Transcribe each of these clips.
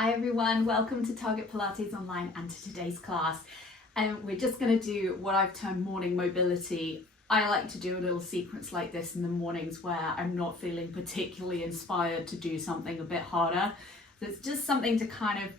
Hi everyone, welcome to Target Pilates Online and to today's class. And we're just going to do what I've termed morning mobility. I like to do a little sequence like this in the mornings where I'm not feeling particularly inspired to do something a bit harder. So it's just something to kind of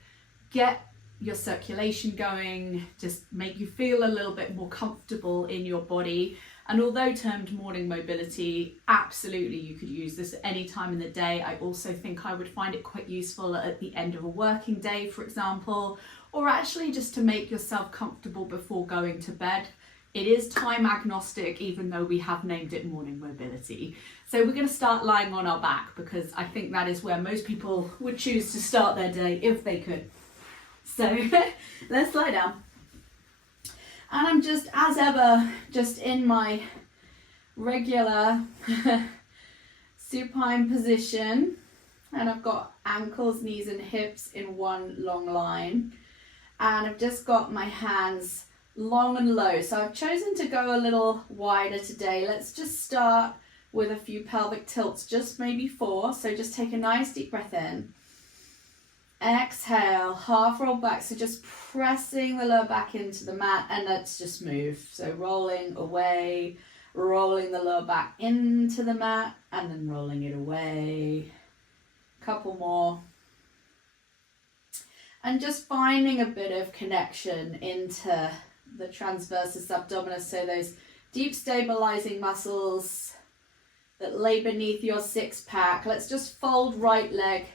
get your circulation going, just make you feel a little bit more comfortable in your body. And although termed morning mobility, absolutely you could use this at any time in the day. I also think I would find it quite useful at the end of a working day, for example, or actually just to make yourself comfortable before going to bed. It is time agnostic, even though we have named it morning mobility. So we're going to start lying on our back because I think that is where most people would choose to start their day if they could. So let's lie down. And I'm just, as ever, just in my regular supine position. And I've got ankles, knees and hips in one long line. And I've just got my hands long and low. So I've chosen to go a little wider today. Let's just start with a few pelvic tilts, just maybe 4. So just take a nice deep breath in. Exhale, half roll back, so just pressing the lower back into the mat, and let's just move. So rolling away, rolling the lower back into the mat, and then rolling it away. Couple more. And just finding a bit of connection into the transversus abdominis, so those deep stabilizing muscles that lay beneath your six pack. Let's just fold right leg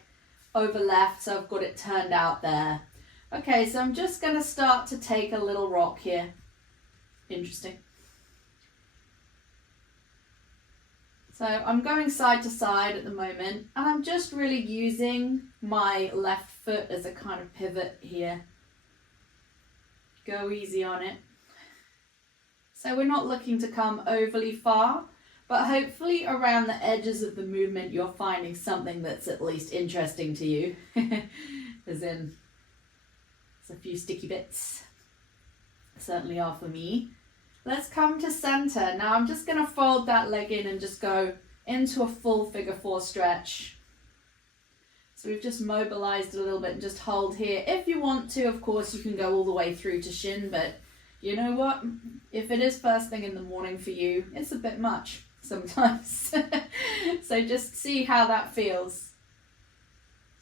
over left, so I've got it turned out there. Okay, so I'm just going to start to take a little rock here. Interesting. So I'm going side to side at the moment, and I'm just really using my left foot as a kind of pivot here. Go easy on it. So we're not looking to come overly far, but hopefully around the edges of the movement you're finding something that's at least interesting to you. As in, there's a few sticky bits. Certainly are for me. Let's come to center. Now I'm just going to fold that leg in and just go into a full figure 4 stretch. So we've just mobilized a little bit and just hold here. If you want to, of course, you can go all the way through to shin, but you know what? If it is first thing in the morning for you, it's a bit much sometimes. So just see how that feels.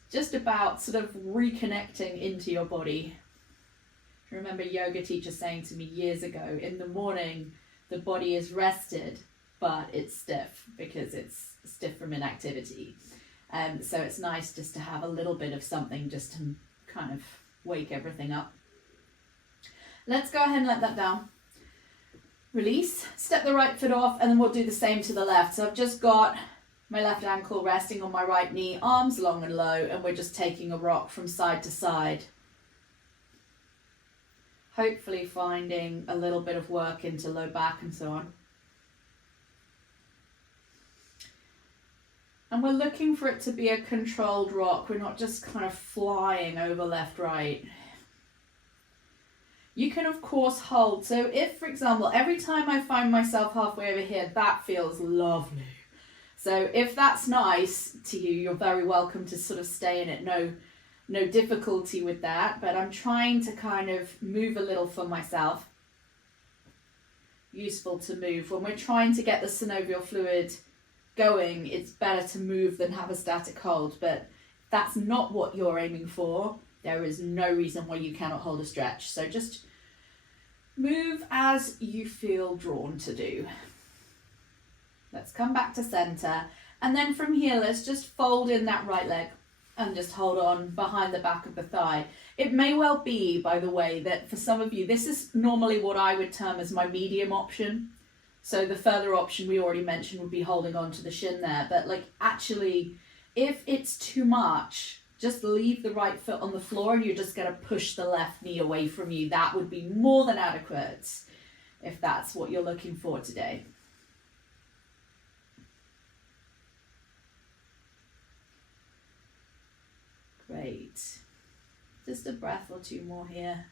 Just about sort of reconnecting into your body. I remember a yoga teacher saying to me years ago, in the morning the body is rested but it's stiff because it's stiff from inactivity. So it's nice just to have a little bit of something just to kind of wake everything up. Let's go ahead and let that down. Release, step the right foot off, and then we'll do the same to the left. So I've just got my left ankle resting on my right knee, arms long and low, and we're just taking a rock from side to side. Hopefully finding a little bit of work into low back and so on. And we're looking for it to be a controlled rock. We're not just kind of flying over left, right. You can, of course, hold. So if, for example, every time I find myself halfway over here, that feels lovely. So if that's nice to you, you're very welcome to sort of stay in it. No difficulty with that, but I'm trying to kind of move a little for myself. Useful to move. When we're trying to get the synovial fluid going, it's better to move than have a static hold. But if that's not what you're aiming for, there is no reason why you cannot hold a stretch. So just move as you feel drawn to do. Let's come back to center. And then from here, let's just fold in that right leg and just hold on behind the back of the thigh. It may well be, by the way, that for some of you, this is normally what I would term as my medium option. So the further option we already mentioned would be holding on to the shin there. But like actually, if it's too much, just leave the right foot on the floor and you're just going to push the left knee away from you. That would be more than adequate if that's what you're looking for today. Great. Just a breath or two more here.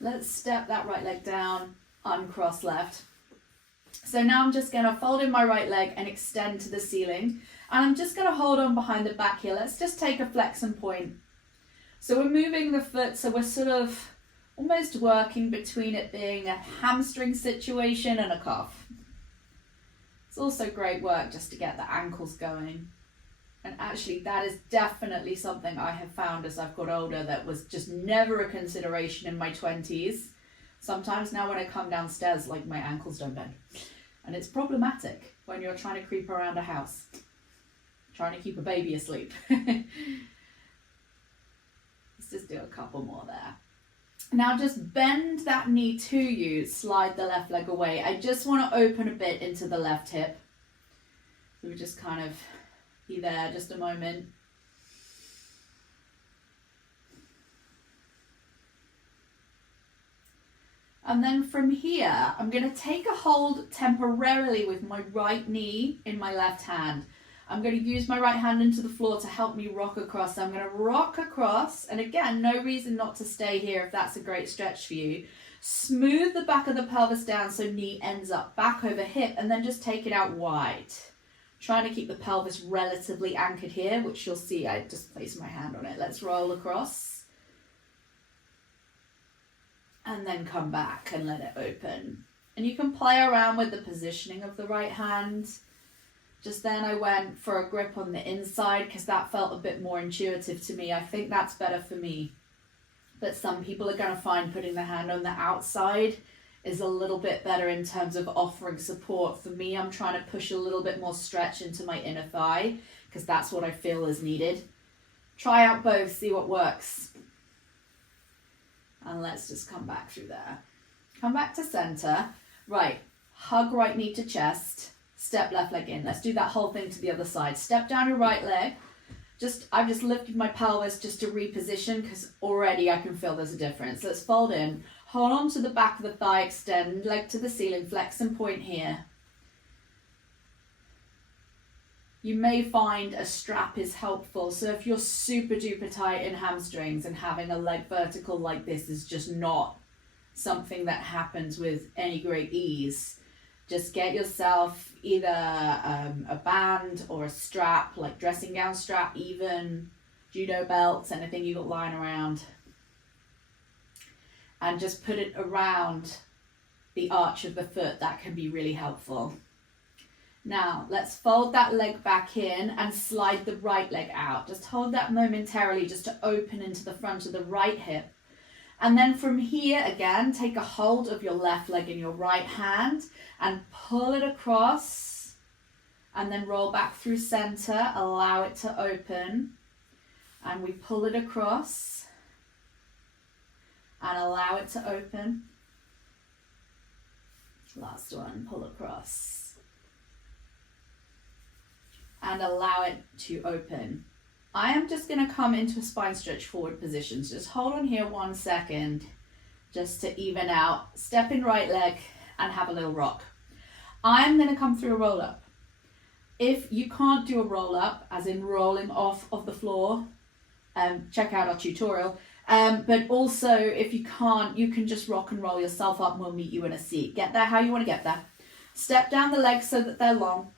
Let's step that right leg down, uncross left. So now I'm just going to fold in my right leg and extend to the ceiling. And I'm just going to hold on behind the back here. Let's just take a flexion point. So we're moving the foot, so we're sort of almost working between it being a hamstring situation and a calf. It's also great work just to get the ankles going. And actually that is definitely something I have found as I've got older that was just never a consideration in my 20s. Sometimes now when I come downstairs, like, my ankles don't bend. And it's problematic when you're trying to creep around a house, trying to keep a baby asleep. Let's just do a couple more there. Now just bend that knee to you, slide the left leg away. I just want to open a bit into the left hip. So we just kind of be there just a moment. And then from here, I'm going to take a hold temporarily with my right knee in my left hand. I'm going to use my right hand into the floor to help me rock across. So I'm going to rock across, and again, no reason not to stay here if that's a great stretch for you. Smooth the back of the pelvis down so knee ends up back over hip, and then just take it out wide. Trying to keep the pelvis relatively anchored here, which you'll see I just place my hand on it. Let's roll across. And then come back and let it open. And you can play around with the positioning of the right hand. Just then I went for a grip on the inside because that felt a bit more intuitive to me. I think that's better for me. But some people are going to find putting the hand on the outside is a little bit better in terms of offering support. For me, I'm trying to push a little bit more stretch into my inner thigh because that's what I feel is needed. Try out both, see what works. And let's just come back through there. Come back to center. Right, hug right knee to chest. Step left leg in. Let's do that whole thing to the other side. Step down your right leg. I've just lifted my pelvis just to reposition because already I can feel there's a difference. Let's fold in. Hold on to the back of the thigh, extend leg to the ceiling, flex and point here. You may find a strap is helpful. So if you're super duper tight in hamstrings and having a leg vertical like this is just not something that happens with any great ease, just get yourself either a band or a strap, like dressing gown strap even, judo belts, anything you got lying around. And just put it around the arch of the foot. That can be really helpful. Now, let's fold that leg back in and slide the right leg out. Just hold that momentarily just to open into the front of the right hip. And then from here, again, take a hold of your left leg in your right hand and pull it across. And then roll back through center, allow it to open. And we pull it across. And allow it to open. Last one, pull across. And allow it to open. I am just going to come into a spine stretch forward position. So just hold on here 1 second, just to even out. Step in right leg and have a little rock. I'm going to come through a roll up. If you can't do a roll up, as in rolling off of the floor, check out our tutorial. But also, if you can't, you can just rock and roll yourself up and we'll meet you in a seat. Get there how you want to get there. Step down the legs so that they're long.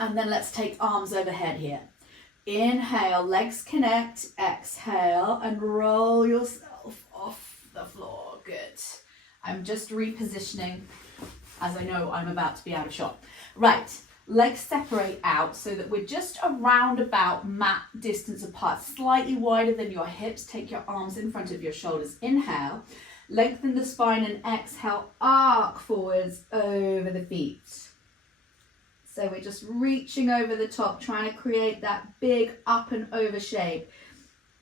And then let's take arms overhead here. Inhale, legs connect. Exhale, and roll yourself off the floor. Good. I'm just repositioning as I know I'm about to be out of shot. Right. Legs separate out so that we're just around about mat distance apart, slightly wider than your hips. Take your arms in front of your shoulders. Inhale, lengthen the spine, and exhale, arc forwards over the feet. So we're just reaching over the top, trying to create that big up and over shape.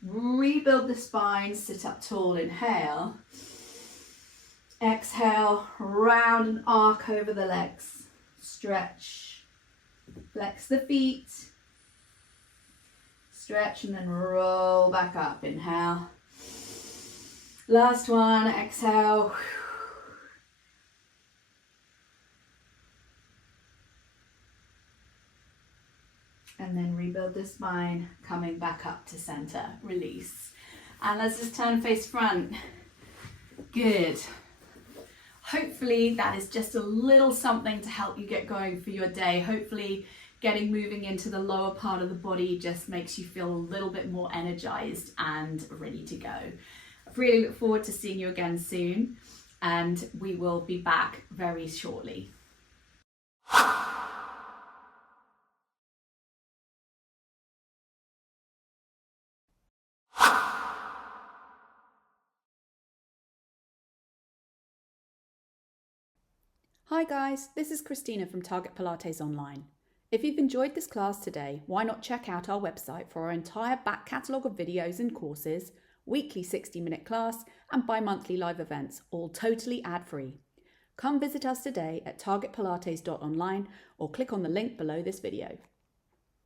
Rebuild the spine, sit up tall, inhale. Exhale, round and arc over the legs. Stretch. Flex the feet, stretch, and then roll back up. Inhale. Last one, exhale. And then rebuild the spine, coming back up to center. Release. And let's just turn face front. Good. hopefully that is just a little something to help you get going for your day. Hopefully getting moving into the lower part of the body just makes you feel a little bit more energized and ready to go. I really look forward to seeing you again soon, and we will be back very shortly. Hi guys, this is Christina from Target Pilates Online. If you've enjoyed this class today, why not check out our website for our entire back catalogue of videos and courses, weekly 60-minute class and bi-monthly live events, all totally ad-free. Come visit us today at targetpilates.online or click on the link below this video.